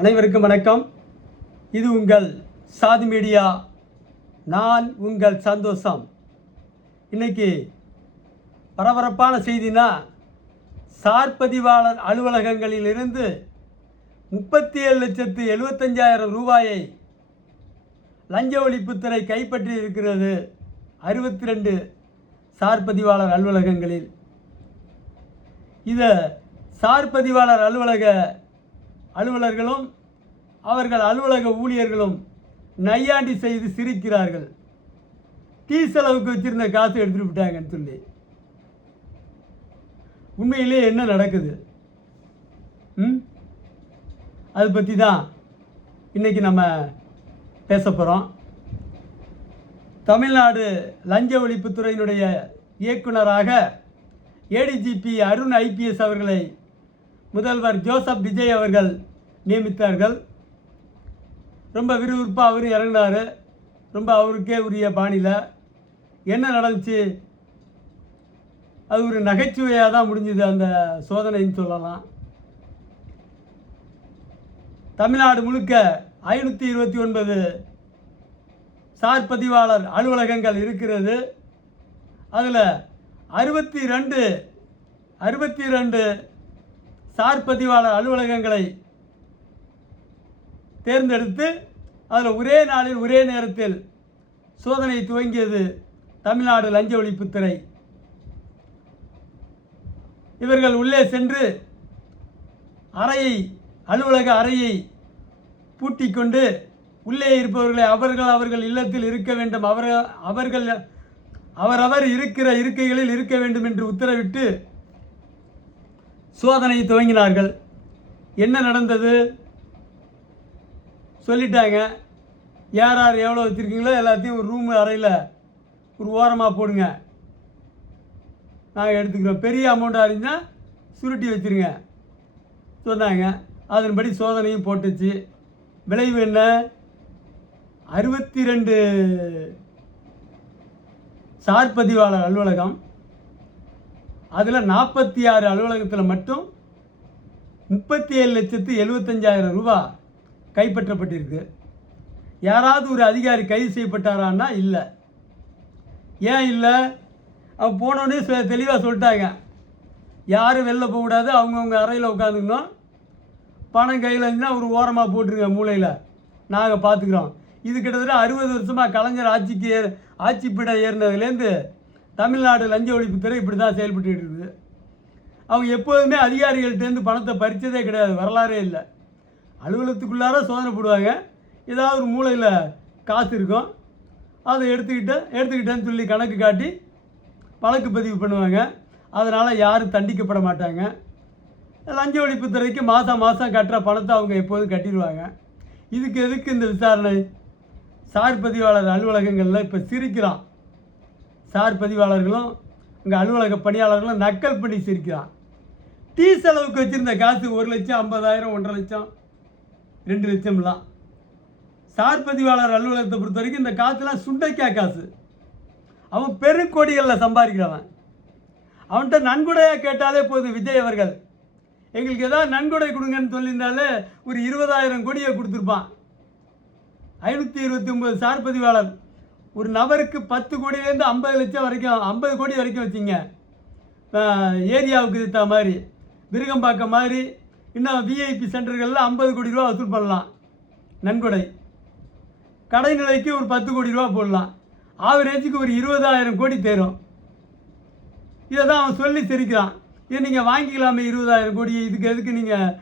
அனைவருக்கும் வணக்கம். இது உங்கள் சாதி மீடியா. நான் உங்கள் சந்தோஷம். இன்னைக்கு பரபரப்பான செய்தினா, சார் பதிவாளர் அலுவலகங்களிலிருந்து 37,75,000 ரூபாயை லஞ்ச ஒழிப்புத்துறை கைப்பற்றி இருக்கிறது. 62 சார் பதிவாளர் அலுவலகங்களில். இதை சார் பதிவாளர் அலுவலர்களும் அவர்கள் அலுவலக ஊழியர்களும் நையாண்டி செய்து சிரிக்கிறார்கள். டீ செலவுக்கு வச்சிருந்த காசு எடுத்துட்டு விட்டாங்கன்னு சொல்லி. உண்மையிலே என்ன நடக்குது? அதை பற்றி தான் இன்றைக்கி நம்ம பேச போகிறோம். தமிழ்நாடு லஞ்ச ஒழிப்புத்துறையினுடைய இயக்குனராக ஏடிஜிபி அருண் IPS அவர்களை முதல்வர் ஜோசப் விஜய் அவர்கள் நியமித்தார்கள். ரொம்ப விறுவிறுப்பாக அவரும் இறங்கினார். ரொம்ப அவருக்கே உரிய பாணியில். என்ன நடந்துச்சு? அது ஒரு நகைச்சுவையாக தான் முடிஞ்சுது அந்த சோதனைன்னு சொல்லலாம். தமிழ்நாடு முழுக்க 529 சார் பதிவாளர் அலுவலகங்கள் இருக்கிறது. அதில் 62 சார் பதிவாளர் அலுவலகங்களை தேர்ந்தெடுத்து அதில் ஒரே நாளில் ஒரே நேரத்தில் சோதனை துவங்கியது தமிழ்நாடு லஞ்ச ஒழிப்புத்துறை. இவர்கள் உள்ளே சென்று அலுவலக அறையை பூட்டி கொண்டு உள்ளே இருப்பவர்களை அவர்கள் இல்லத்தில் இருக்க வேண்டும், அவரவர் இருக்கிற இருக்கைகளில் இருக்க வேண்டும் என்று உத்தரவிட்டு சோதனை துவங்கினார்கள். என்ன நடந்தது சொல்லிட்டாங்க. யார் எவ்வளோ வச்சுருக்கீங்களோ எல்லாத்தையும் ஒரு ரூமு அறையில் ஒரு ஓரமாக போடுங்க, நாங்கள் எடுத்துக்கிறோம். பெரிய அமௌண்ட்டாக இருந்தால் சுருட்டி வச்சுருங்க சொன்னாங்க. அதன்படி சோதனையும் போட்டுச்சு. விளைவு என்ன? 62 சார் பதிவாளர் அலுவலகம். அதில் 46 அலுவலகத்தில் மட்டும் 37,75,000 ரூபா கைப்பற்றப்பட்டிருக்கு. யாராவது ஒரு அதிகாரி கைது செய்யப்பட்டாரான்னா இல்லை. ஏன் இல்லை? அவங்க போனோடனே தெளிவாக சொல்லிட்டாங்க, யாரும் வெளில போகக்கூடாது, அவங்கவுங்க அறையில் உட்காந்துக்கணும், பணம் கையில் இருந்தால் ஒரு ஓரமாக போட்டுருங்க மூலையில், நாங்கள் பார்த்துக்குறோம். இது கிட்டத்தட்ட 60 வருஷமாக கலைஞர் ஆட்சிப்பீடம் ஏறினதுலேருந்து தமிழ்நாடு லஞ்ச ஒழிப்புத்துறை இப்படி தான் செயல்பட்டு இருக்குது. அவங்க எப்போதுமே அதிகாரிகள்கிட்டேருந்து பணத்தை பறித்ததே கிடையாது, வரலாறே இல்லை. அலுவலகத்துக்குள்ளார சோதனை போடுவாங்க, ஏதாவது ஒரு மூலையில் காசு இருக்கும், அதை எடுத்துக்கிட்டேன்னு சொல்லி கணக்கு காட்டி வழக்கு பதிவு பண்ணுவாங்க. அதனால் யாரும் தண்டிக்கப்பட மாட்டாங்க. லஞ்ச ஒழிப்புத்துறைக்கு மாதம் கட்டுற பணத்தை அவங்க எப்போதும் கட்டிடுவாங்க. இதுக்கு எதுக்கு இந்த விசாரணை? சார் பதிவாளர் அலுவலகங்களில் இப்போ சிரிக்கிறான். சார் பதிவாளர்களும் இங்கே அலுவலக பணியாளர்களும் நக்கல் பண்ணி சிரிக்கிறான். டீ செலவுக்கு வச்சுருந்த காசு 1,50,000, 1,50,000, 2,00,000லாம். சார் பதிவாளர் அலுவலகத்தை பொறுத்த வரைக்கும் இந்த காசுலாம் சுண்டைக்காய் காசு. அவன் பெருக்கோடிகளில் சம்பாதிக்கிறவன். அவன்கிட்ட நன்கொடையாக கேட்டாலே போதும். விஜய் அவர்கள் எங்களுக்கு ஏதாவது நன்கொடை கொடுங்கன்னு சொல்லியிருந்தாலே ஒரு 20,000 கோடியை கொடுத்துருப்பான். 529 சார் பதிவாளர் ஒரு நபருக்கு 10 கோடியிலேருந்து 50 லட்சம் வரைக்கும், 50 கோடி வரைக்கும் வச்சிங்க. ஏரியாவுக்கு தகுந்த மாதிரி விருகம்பாக்கம் மாதிரி இன்னும் VIP சென்டர்களில் 50 கோடி ரூபா வசூல் பண்ணலாம் நன்கொடை. கடைநிலைக்கு ஒரு 10 கோடி ரூபா போடலாம். ஆவரேஜுக்கு ஒரு 20,000 கோடி தேரும். இதை தான் அவன் சொல்லி சிரிக்கிறான். இதை நீங்கள் வாங்கிக்கலாமே 20,000 கோடி, இதுக்கு எதுக்கு நீங்கள்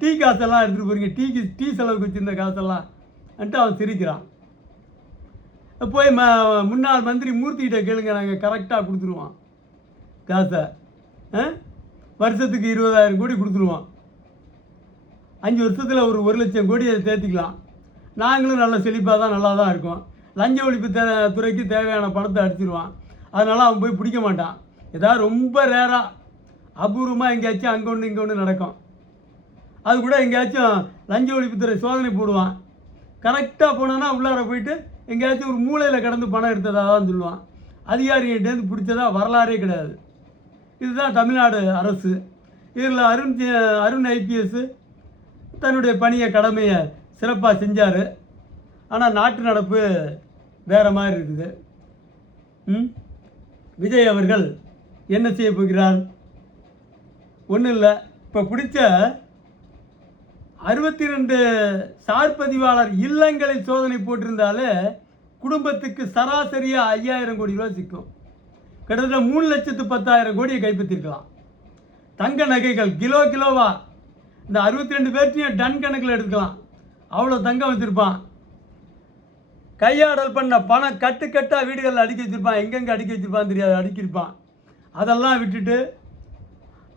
டீ காசெல்லாம் எடுத்துகிட்டு போகிறீங்க, டீ செலவுக்கு வச்சுருந்த காசெல்லாம் அன்ட்டு அவன் சிரிக்கிறான். போய் முன்னாள் மந்திரி மூர்த்திகிட்ட கேளுங்க, நாங்கள் கரெக்டாக கொடுத்துருவோம் காசை. வருஷத்துக்கு 20,000 கோடி கொடுத்துருவோம். 5 வருஷத்தில் ஒரு 1,00,000 கோடி அதை தேர்த்திக்கலாம். நாங்களும் நல்ல செழிப்பாக தான் நல்லா தான் இருக்கோம். லஞ்ச ஒழிப்பு துறைக்கு தேவையான பணத்தை அடிச்சிடுவான். அதனால் அவன் போய் பிடிக்க மாட்டான். ஏதாவது ரொம்ப ரேராக அபூர்வமாக எங்கேயாச்சும் அங்கே ஒன்று இங்கே ஒன்று நடக்கும். அது கூட எங்கேயாச்சும் லஞ்ச ஒழிப்புத்துறை சோதனை போடுவான். கரெக்டாக போனோன்னா உள்ளார போயிட்டு எங்கேயாச்சும் ஒரு மூலையில் கடந்து பணம் எடுத்ததாக தான் சொல்லுவான். அதிகாரிகிட்டேருந்து பிடிச்சதா வரலாறே கிடையாது. இதுதான் தமிழ்நாடு அரசு. இதில் அருண் IPS தன்னுடைய பணியை கடமையை சிறப்பாக செஞ்சார். ஆனால் நாட்டு நடப்பு வேறு மாதிரி இருக்குது. விஜய் அவர்கள் என்ன செய்ய போகிறார்? ஒன்றும் இல்லை. இப்போ பிடிச்ச 62 சார் பதிவாளர் இல்லங்களில் சோதனை போட்டிருந்தாலே குடும்பத்துக்கு சராசரியாக 5000 கோடி ரூபா சிக்கும். கிட்டத்தட்ட 3,10,000 கோடியை கைப்பற்றிருக்கலாம். தங்க நகைகள் கிலோவா இந்த 62 பேர்த்தையும் டன் கணக்கில் எடுத்துக்கலாம். அவ்வளோ தங்கம் வச்சுருப்பான். கையாடல் பண்ண பணம் கட்டாக வீடுகளில் அடுக்கி வச்சுருப்பான். எங்கெங்கே அடுக்கி வச்சுருப்பான் தெரியாது, அடுக்கியிருப்பான். அதெல்லாம் விட்டுட்டு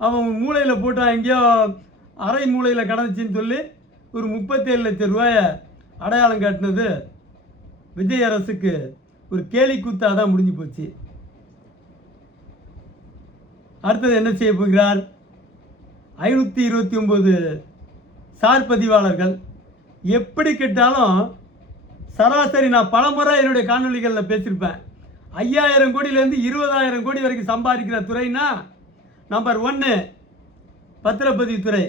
அவன் மூளையில் போட்டான், எங்கேயோ அரை மூளையில் கடந்துச்சின்னு சொல்லி ஒரு 37 லட்சம் ரூபாயை அடையாளம் காட்டினது விஜய் அரசுக்கு ஒரு கேலி கூத்தாக தான் முடிஞ்சு போச்சு. அடுத்தது என்ன செய்ய போகிறார்? 529 சார் பதிவாளர்கள் எப்படி கேட்டாலும் சராசரி, நான் பலமுறை என்னுடைய காணொலிகளில் பேசியிருப்பேன், 5000 கோடியிலேருந்து 20,000 கோடி வரைக்கும் சம்பாதிக்கிற துறைனா நம்பர் 1 பத்திரப்பதிவுத்துறை,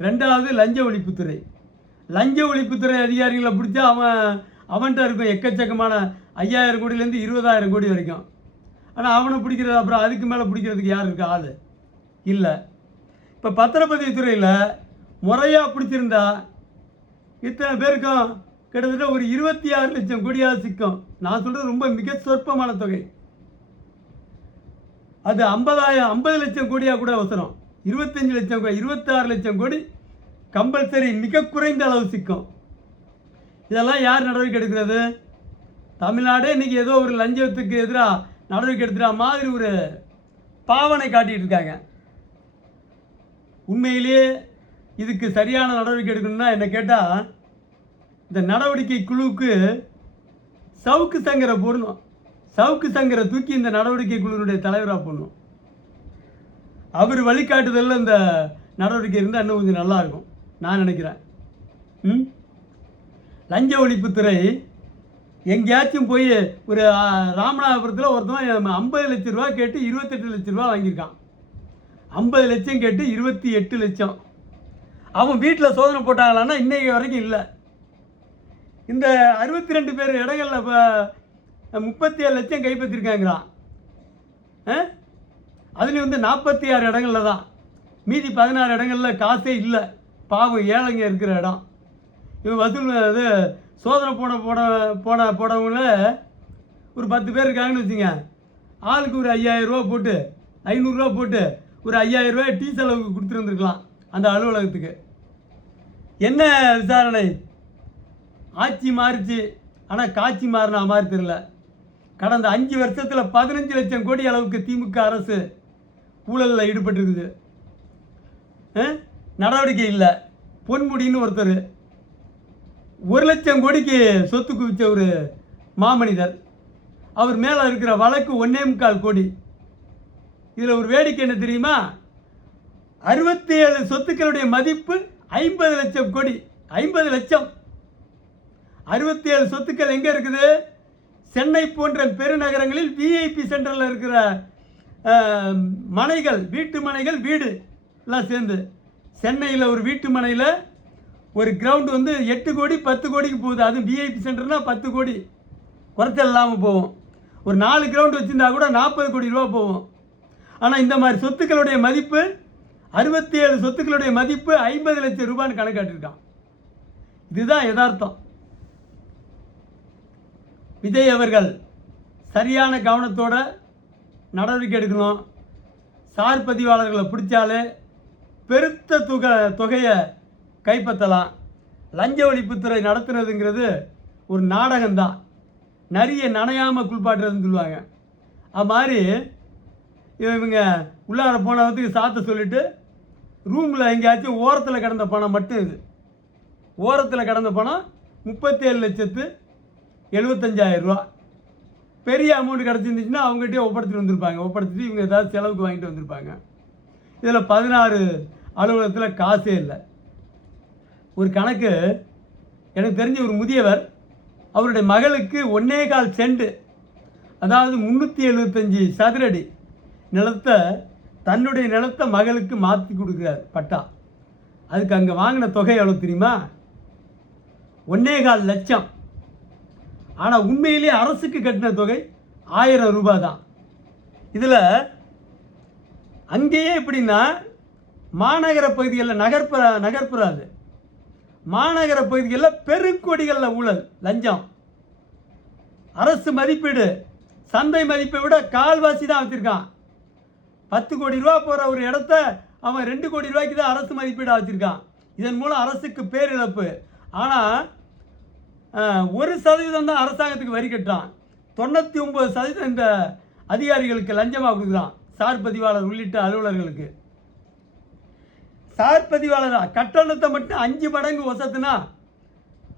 2வது லஞ்ச ஒழிப்புத்துறை. லஞ்ச ஒழிப்புத்துறை அதிகாரிகளை பிடிச்சா அவன்கிட்ட இருக்கும் எக்கச்சக்கமான 5000 கோடியிலேருந்து 20,000 கோடி வரைக்கும். ஆனால் அவனை பிடிக்கிறது, அப்புறம் அதுக்கு மேலே பிடிக்கிறதுக்கு யார் இருக்கா? ஆள் இல்லை. இப்போ பத்திரப்பதிவுத்துறையில் முறையாக பிடிச்சிருந்தா இத்தனை பேருக்கும் கிட்டத்தட்ட ஒரு 26 லட்சம் கோடியாக சிக்கும். நான் சொல்கிறது ரொம்ப மிக சொற்பமான தொகை. அது 50 லட்சம் கோடியாக கூட அவசரம். 25 லட்சம் கோடி, 26 லட்சம் கோடி கம்பல்சரி மிக குறைந்த அளவு சிக்கும். இதெல்லாம் யார் நடவடிக்கை எடுக்கிறது? தமிழ்நாடே இன்றைக்கி ஏதோ ஒரு லஞ்சத்துக்கு எதிராக நடவடிக்கை எடுத்துகிற மாதிரி ஒரு பாவனை காட்டிகிட்டு இருக்காங்க. உண்மையிலேயே இதுக்கு சரியான நடவடிக்கை எடுக்கணும்னா என்ன கேட்டால், இந்த நடவடிக்கை குழுவுக்கு சவுக்கு சங்கரை போடணும். சவுக்கு சங்கரை தூக்கி இந்த நடவடிக்கை குழுவினுடைய தலைவராக போடணும். அவர் வழிகாட்டுதலில் இந்த நடவடிக்கை இருந்தால் இன்னும் கொஞ்சம் நல்லாயிருக்கும் நான் நினைக்கிறேன். லஞ்ச ஒழிப்புத்துறை எங்கேயாச்சும் போய் ஒரு ராமநாதபுரத்தில் ஒருத்தன் 50 லட்சம் ரூபா கேட்டு 28 லட்சம் ரூபா வாங்கியிருக்கான். 50 லட்சம் கேட்டு 28 லட்சம். அவன் வீட்டில் சோதனை போட்டாங்களான்னா இன்றைக்கு வரைக்கும் இல்லை. இந்த 62 பேர் இடங்களில் இப்போ 37 லட்சம் கைப்பற்றிருக்காங்கிறான். அதுலேயும் 46 இடங்களில் தான், மீதி 16 இடங்களில் காசே இல்லை. பாவம் ஏழைங்க இருக்கிற இடம். இவன் வசூல் அது சோதனை போனவங்கள ஒரு 10 பேர் இருக்காங்கன்னு வச்சுங்க. ஆளுக்கு ஒரு 5000 ரூபா போட்டு 500 ரூபா போட்டு ஒரு 5000 ரூபாய் டீ செலவுக்கு கொடுத்துருந்துருக்கலாம் அந்த அலுவலகத்துக்கு. என்ன விசாரணை? ஆட்சி மாறிச்சு, ஆனால் காட்சி மாறினா மாதிரி தெரியல. கடந்த 5 வருஷத்தில் 15 லட்சம் கோடி அளவுக்கு திமுக அரசு ஊழலில் ஈடுபட்டிருக்குது. நடவடிக்கை இல்லை. பொன்முடின்னு ஒருத்தர் 1 லட்சம் கோடிக்கு சொத்து குவிச்ச ஒரு மாமனிதர். அவர் மேலே இருக்கிற வழக்கு 1.25 கோடி. இதில் ஒரு வேடிக்கை என்ன தெரியுமா? 67 சொத்துக்களுடைய மதிப்பு 50 லட்சம் கோடி. 50 லட்சம் 67 சொத்துக்கள் எங்கே இருக்குது? சென்னை போன்ற பெருநகரங்களில் விஐபி சென்டரில் இருக்கிற மனைகள், வீட்டு மனைகள், வீடு எல்லாம் சேர்ந்து. சென்னையில் ஒரு வீட்டு மனையில் ஒரு கிரவுண்டு 8 கோடி 10 கோடிக்கு போகுது. அதுவும் விஐபி சென்டர்னால் 10 கோடி குறைச்சல் இல்லாமல் போகும். ஒரு 4 கிரவுண்டு வச்சுருந்தா கூட 40 கோடி ரூபா போகும். ஆனால் இந்த மாதிரி சொத்துக்களுடைய மதிப்பு 67 சொத்துக்களுடைய மதிப்பு 50 லட்சம் ரூபான்னு கணக்காட்டிருக்கான். இதுதான் யதார்த்தம். விஜய் அவர்கள் சரியான கவனத்தோட நடவடிக்கை எடுக்கணும். சார் பதிவாளர்களை பிடிச்சாலே பெருத்த தொகையை கைப்பற்றலாம். லஞ்ச ஒழிப்புத்துறை நடத்துனதுங்கிறது ஒரு நாடகம்தான். நிறைய நனையாமல் குளிப்பாட்டுறதுன்னு சொல்லுவாங்க. அது மாதிரி இவங்க உள்ளார போனதுக்கு சாத்த சொல்லிவிட்டு ரூமில் எங்கேயாச்சும் ஓரத்தில் கிடந்த பணம் மட்டும் இது. ஓரத்தில் கிடந்த பணம் 37,75,000 ரூபா. பெரிய அமௌண்ட் கிடச்சிருந்துச்சுன்னா அவங்ககிட்டயே ஒப்படைச்சிட்டு வந்திருப்பாங்க. ஒப்படைச்சிட்டு இவங்க ஏதாவது செலவுக்கு வாங்கிட்டு வந்திருப்பாங்க. இதில் 16 அலுவலகத்தில் காசே இல்லை. ஒரு கணக்கு எனக்கு தெரிஞ்ச ஒரு முதியவர் அவருடைய மகளுக்கு 1.25 சென்ட், அதாவது 375 சதுரடி நிலத்தை, தன்னுடைய நிலத்தை மகளுக்கு மாற்றி கொடுக்குறார் பட்டா. அதுக்கு அங்கே வாங்கின தொகை எவ்வளோ தெரியுமா? 1.25 லட்சம். ஆனால் உண்மையிலேயே அரசுக்கு கட்டின தொகை 1000 ரூபாய் தான். இதில் அங்கேயே எப்படின்னா மாநகர பகுதிகளில் நகர்ப்புறாது மாநகர பகுதிகளில் பெருங்கோடிகளில் ஊழல், லஞ்சம். அரசு மதிப்பீடு சந்தை மதிப்பை விட கால்வாசி தான் வச்சுருக்கான். 10 கோடி ரூபா போகிற ஒரு இடத்த அவன் 2 கோடி ரூபாய்க்கு தான் அரசு மதிப்பீடாக வச்சுருக்கான். இதன் மூலம் அரசுக்கு பேரிழப்பு. ஆனால் 1% தான் அரசாங்கத்துக்கு வரி கட்டுறான். 99% இந்த அதிகாரிகளுக்கு லஞ்சமாக கொடுக்குறான். சார் பதிவாளர் உள்ளிட்ட அலுவலர்களுக்கு. சார் பதிவாளர் கட்டணத்தை மட்டும் 5 மடங்கு வசத்துனா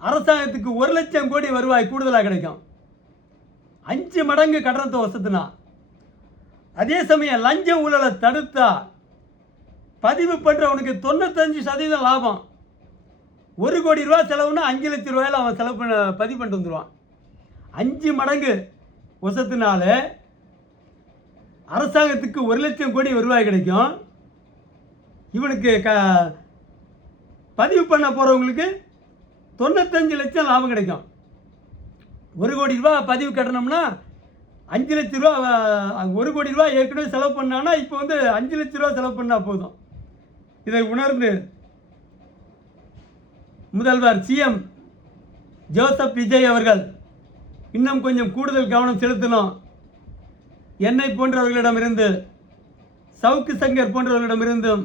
அரசாங்கத்துக்கு 1 லட்சம் கோடி வருவாய் கூடுதலாக கிடைக்கும். 5 மடங்கு கட்டணத்தை வசத்துனா. அதே சமயம் லஞ்ச ஊழலை தடுத்தா பதிவு பண்ணுறவனுக்கு 95% லாபம். 1 கோடி ரூபா செலவுனா 5 லட்சம் ரூபாயில் அவன் பதிவு பண்ணிட்டு வந்துடுவான். 5 மடங்கு வசத்தினால அரசாங்கத்துக்கு 1 லட்சம் கோடி வருவாய் கிடைக்கும். இவனுக்கு பதிவு பண்ண போகிறவங்களுக்கு 95 லட்சம் லாபம் கிடைக்கும். 1 கோடி ரூபா பதிவு கட்டணும்னா 5 லட்சம் ரூபா, 1 கோடி ரூபா ஏற்கனவே செலவு பண்ணான்னா இப்போ 5 லட்சம் ரூபா செலவு பண்ணால் போதும். இதை உணர்ந்து முதல்வர் சிஎம் ஜோசப் விஜய் அவர்கள் இன்னும் கொஞ்சம் கூடுதல் கவனம் செலுத்தணும். என்னை போன்றவர்களிடமிருந்து, சவுக்கு சங்கர் போன்றவர்களிடமிருந்தும்,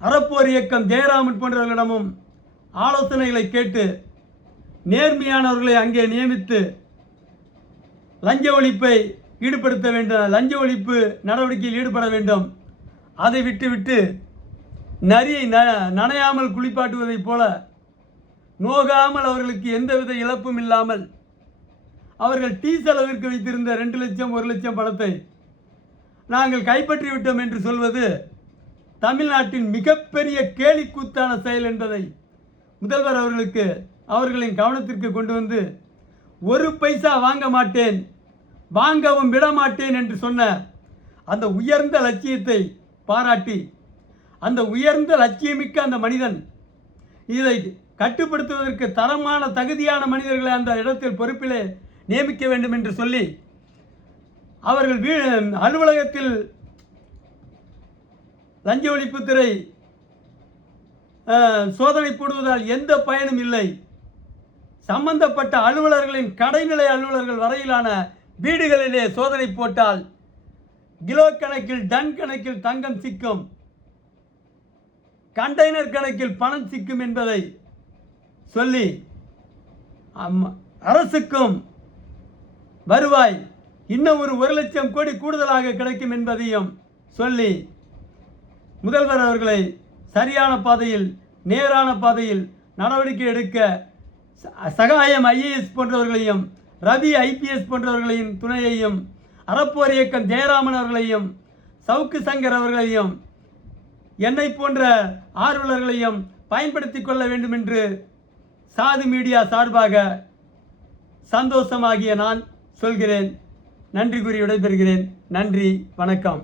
அறப்போர் இயக்கம் ஜெயராமன் போன்றவர்களிடமும் ஆலோசனைகளை கேட்டு நேர்மையானவர்களை அங்கே நியமித்து லஞ்ச ஒழிப்பை ஈடுபடுத்த வேண்டும். லஞ்ச ஒழிப்பு நடவடிக்கையில் ஈடுபட வேண்டும். அதை விட்டுவிட்டு நரியை நனையாமல் குளிப்பாட்டுவதைப் போல நோகாமல் அவர்களுக்கு எந்தவித இழப்பும் இல்லாமல் அவர்கள் டீ செலவிற்கு வைத்திருந்த 2 லட்சம் 1 லட்சம் பணத்தை நாங்கள் கைப்பற்றிவிட்டோம் என்று சொல்வது தமிழ்நாட்டின் மிகப்பெரிய கேலிக்கூத்தான செயல் என்பதை முதல்வர் அவர்களின் கவனத்திற்கு கொண்டு வந்து 1 பைசா வாங்க மாட்டேன், வாங்கவும் விட மாட்டேன் என்று சொன்ன அந்த உயர்ந்த லட்சியத்தை பாராட்டி, அந்த உயர்ந்த லட்சியமிக்க அந்த மனிதன் இதை கட்டுப்படுத்துவதற்கு தரமான தகுதியான மனிதர்களை அந்த இடத்தில் பொறுப்பிலே நியமிக்க வேண்டும் என்று சொல்லி அவர்கள் அலுவலகத்தில் லஞ்ச ஒழிப்புத்துறை சோதனை போடுவதால் எந்த பயனும் இல்லை. சம்பந்தப்பட்ட அலுவலர்களின் கடைநிலை அலுவலர்கள் வரையிலான வீடுகளிலே சோதனை போட்டால் கிலோ கணக்கில், டன் கணக்கில் தங்கம் சிக்கும், கண்டெய்னர் கணக்கில் பணம் சிக்கும் என்பதை சொல்லி அரசுக்கும் வருவாய் இன்னும் ஒரு 1 லட்சம் கோடி கூடுதலாக கிடைக்கும் என்பதையும் சொல்லி முதல்வர் அவர்களை சரியான பாதையில், நேரான பாதையில் நடவடிக்கை எடுக்க சகாயம் ஐஏஎஸ் போன்றவர்களையும், ரவி ஐபிஎஸ் போன்றவர்களையும் துணையையும், அறப்போர் இயக்கம் ஜெயராமன் அவர்களையும், சவுக்கு சங்கர் அவர்களையும், என்னை போன்ற ஆர்வலர்களையும் பயன்படுத்தி கொள்ள வேண்டும் என்று சாது மீடியா சார்பாக சந்தோஷமாகிய நான் சொல்கிறேன். நன்றி கூறி விடைபெறுகிறேன். நன்றி, வணக்கம்.